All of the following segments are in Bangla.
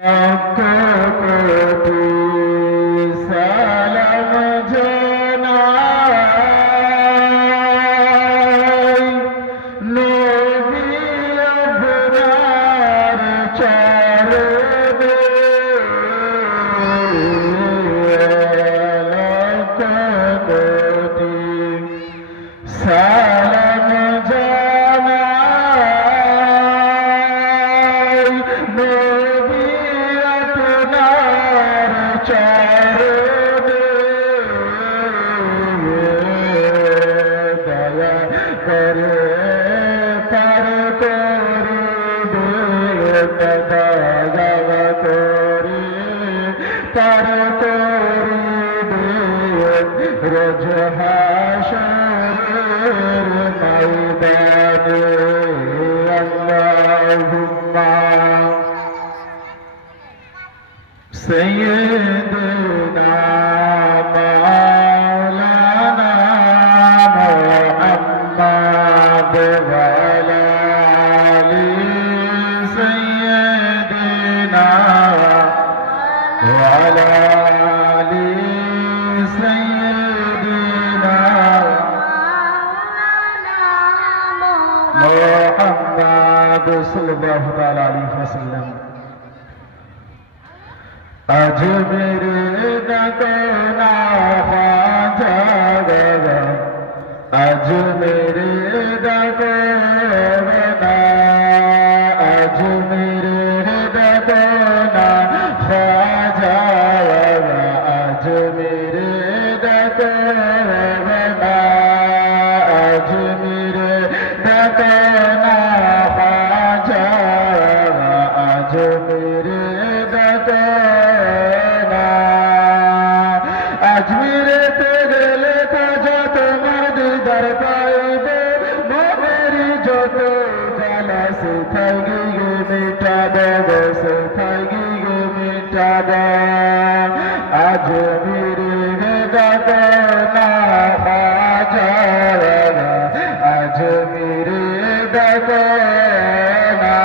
কোটি সালাম জানাই নবী আপনার চরণে কোটি সালাম জানাই নবী আপনার চরণে দয়া করে পার করে দে দয়া করে পার করে দে রোজ হাশরের ময়দানে আল্লাহুম্মা سيدنا مولانا محمد وعلى آل سيدنا وعلى آل سيدنا محمد صلى الله تعالى عليه وسلم আজ মেরে ডাকনা খাজা বাবা আজ মেরে ডাকনা আজ মেরে ডাকনা খাজা বাবা আজ মেরে ডাকনা আজ মেরে ডাকনা খাজা বাবা আজ মেরে ডাকনা আজমিরেতে গেলে খাজা তোমার দিদার পাইবে নবীর যত জ্বালা সেথায় গিয়ে মিটাবে গো সেথায় গিয়ে মিটাবে আজমিরে ডাকনা খাজা আজমিরে ডাকনা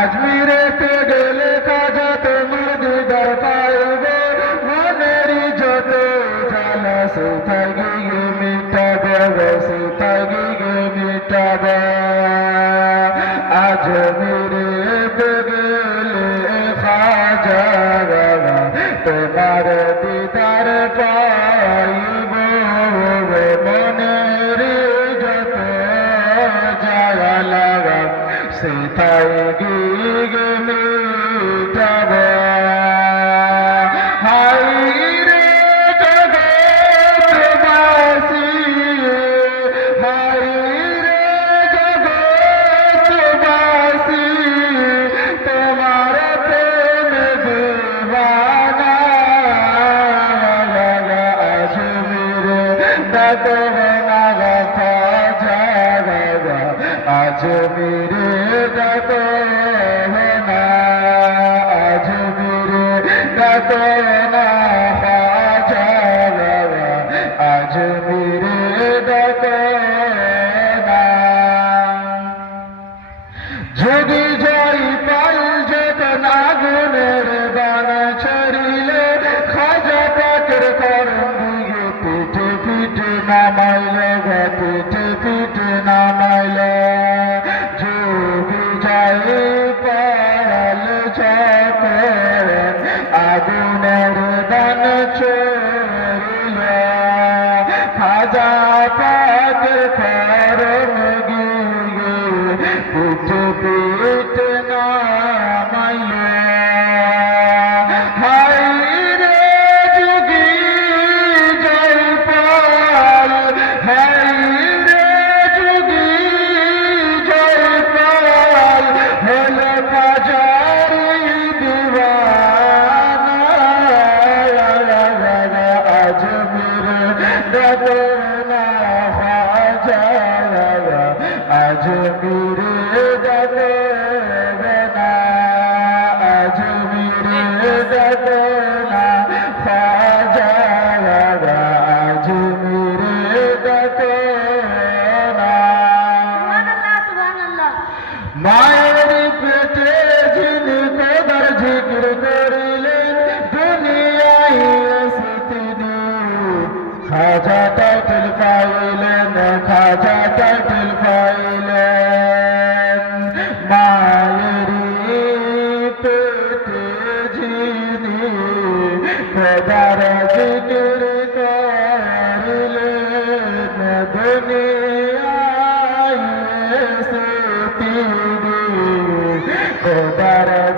আজমিরেতে গেলে খাজা তোমার দিদার পাইবে মনেরই যত জ্বালা সেথায় গিয়ে মিটাবে সেথায় গিয়ে মিটাবে আজমিরেতে গেলে খাজা তোমার দিদার পাইব মনেরই যত জ্বালা সেথায় গিয়ে মিটাবে হাই রে জগৎবাসী হাই রে জগৎবাসী তোমার প্রেম দিওয়ানা আজমিরে ডাকনা খাজা আজমিরে ডাকনা আজমিরে ডাকনা খাজা আজমিরে ডাকনা যদি যাই পাই যেতন আগুনের বান ছড়িলে খাজা পাকের করম দিয়ে পিঠে পিঠে নামাইলে পিঠে পিঠে নামাইলে যদি যাই পাল চকর আগুনের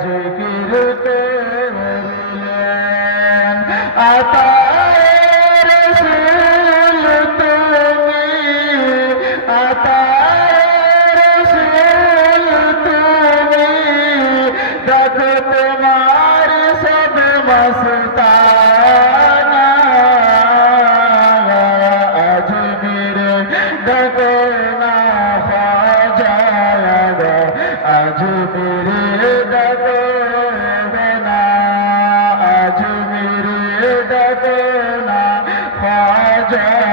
জিকির করিলেন আতায় রসুল তুমি আতায় রসুল তুমি দেখো তোমার সব মস্তানা আজমির দেখো না খাজা আজমির দেখো না আজমির দেখো না খাজা